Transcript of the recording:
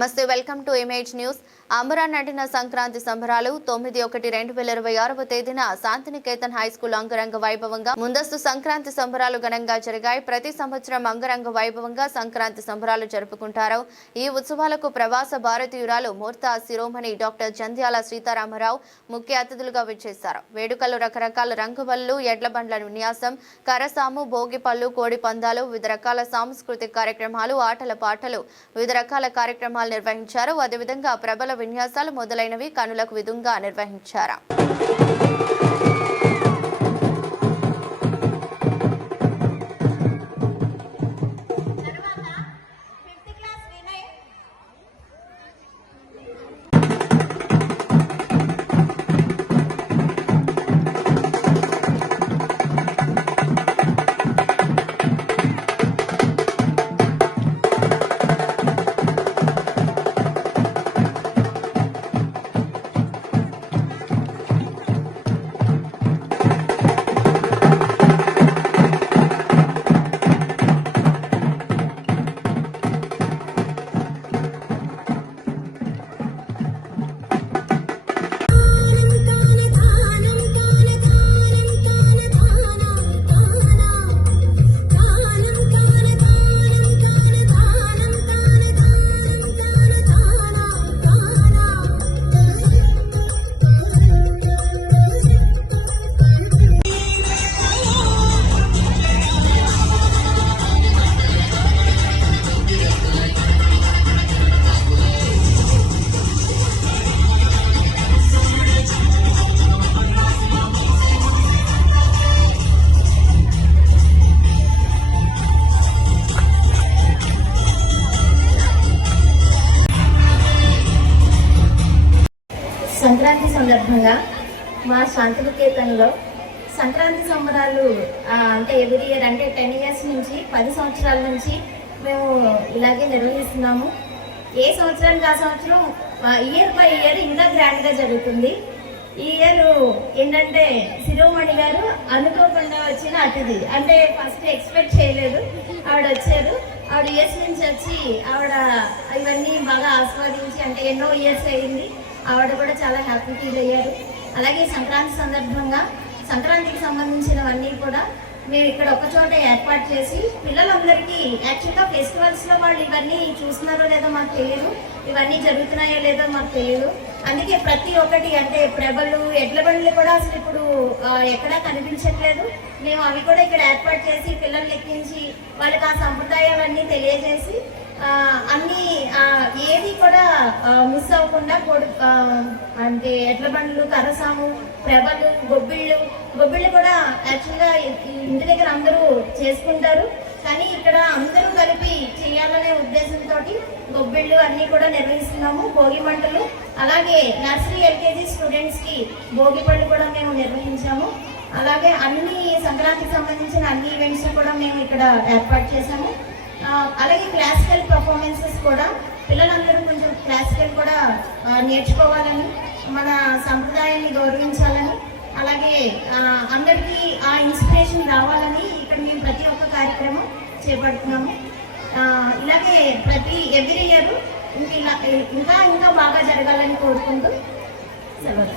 నమస్తే, welcome to image news. అంబరా నటిన సంక్రాంతి సంబరాలు 9/1/2026వ తేదీన శాంతినికేతన్ హై స్కూల్ అంగరంగ వైభవంగా ముందస్తు సంక్రాంతి సంబరాలు ఘనంగా జరిగాయి. ప్రతి సంవత్సరం అంగరంగ వైభవంగా సంక్రాంతి సంబరాలు జరుపుకుంటారు. ఈ ఉత్సవాలకు ప్రవాస భారతీయురాలు మూర్త శిరోమణి డాక్టర్ జంధ్యాల సీతారామరావు ముఖ్య అతిథులుగా విచ్చేశారు. వేడుకలు రకరకాల రంగువల్లు, ఎడ్ల బండ్ల విన్యాసం, కరసాము, భోగిపళ్ళు, కోడి పందాలు, వివిధ రకాల సాంస్కృతిక కార్యక్రమాలు, ఆటల పాటలు, వివిధ రకాల కార్యక్రమాలు నిర్వహించారు. అదేవిధంగా ప్రబల విన్యాసాలు మొదలైనవి కనులకు విధంగా నిర్వహించారు. సంక్రాంతి సందర్భంగా మా శాంతినికేతన్లో సంక్రాంతి సంబరాలు అంటే ఎవ్రీ ఇయర్, అంటే 10 ఇయర్స్ నుంచి 10 సంవత్సరాల నుంచి మేము ఇలాగే నిర్వహిస్తున్నాము. ఏ సంవత్సరానికి ఆ సంవత్సరం ఇయర్ బై ఇయర్ ఇంకా గ్రాండ్గా జరుగుతుంది. ఈ ఇయర్ ఏంటంటే శిరోమణి గారు అనుకోకుండా వచ్చిన అతిథి, అంటే ఫస్ట్ ఎక్స్పెక్ట్ చేయలేదు. ఆవిడ వచ్చారు. ఆవిడ ఇయర్స్ నుంచి వచ్చి ఆవిడ ఇవన్నీ బాగా ఆస్వాదించి, అంటే ఎన్నో ఇయర్స్ అయింది, ఆవిడ కూడా చాలా హ్యాపీ ఫీల్ అయ్యారు. అలాగే సంక్రాంతి సందర్భంగా సంక్రాంతికి సంబంధించినవన్నీ కూడా మేము ఇక్కడ ఒక చోట ఏర్పాటు చేసి పిల్లలందరికీ, యాక్చువల్గా ఫెస్టివల్స్లో వాళ్ళు ఇవన్నీ చూస్తున్నారో లేదో మాకు తెలియదు, ఇవన్నీ జరుగుతున్నాయో లేదో మాకు తెలియదు. అందుకే ప్రతి ఒక్కటి, అంటే ప్రభలు, ఎడ్ల బండ్లు కూడా అసలు ఇప్పుడు ఎక్కడా కనిపించట్లేదు. మేము అవి కూడా ఇక్కడ ఏర్పాటు చేసి పిల్లల్ని ఎక్కించి వాళ్ళకి ఆ సంప్రదాయాలన్నీ తెలియజేసి అన్నీ ఏది కూడా మిస్ అవ్వకుండా అంటే ఎడ్ల బండ్లు, కరసాము, ప్రభలు, గొబ్బిళ్ళు కూడా యాక్చువల్గా ఇంటి దగ్గర అందరూ చేసుకుంటారు, కానీ ఇక్కడ అందరూ కలిపి చేయాలనే ఉద్దేశంతో గొబ్బిళ్ళు అన్నీ కూడా నిర్వహిస్తున్నాము. భోగి మంటలు, అలాగే నర్సరీ ఎల్కేజీ స్టూడెంట్స్కి భోగి పళ్ళు కూడా మేము నిర్వహించాము. అలాగే అన్ని సంక్రాంతికి సంబంధించిన అన్ని ఈవెంట్స్ కూడా మేము ఇక్కడ ఏర్పాటు చేశాము. అలాగే క్లాసికల్ పర్ఫార్మెన్సెస్ కూడా, పిల్లలందరూ కొంచెం క్లాసికల్ కూడా నేర్చుకోవాలని, మన సంప్రదాయాన్ని గౌరవించాలని, అలాగే అందరికీ ఆ ఇన్స్పిరేషన్ రావాలని ఇక్కడ మేము ప్రతి ఒక్క కార్యక్రమం చేపడుతున్నాము. ఇలాగే ఎవ్రీ ఇయర్ ఇంకా బాగా జరగాలని కోరుకుంటూ సెలవు.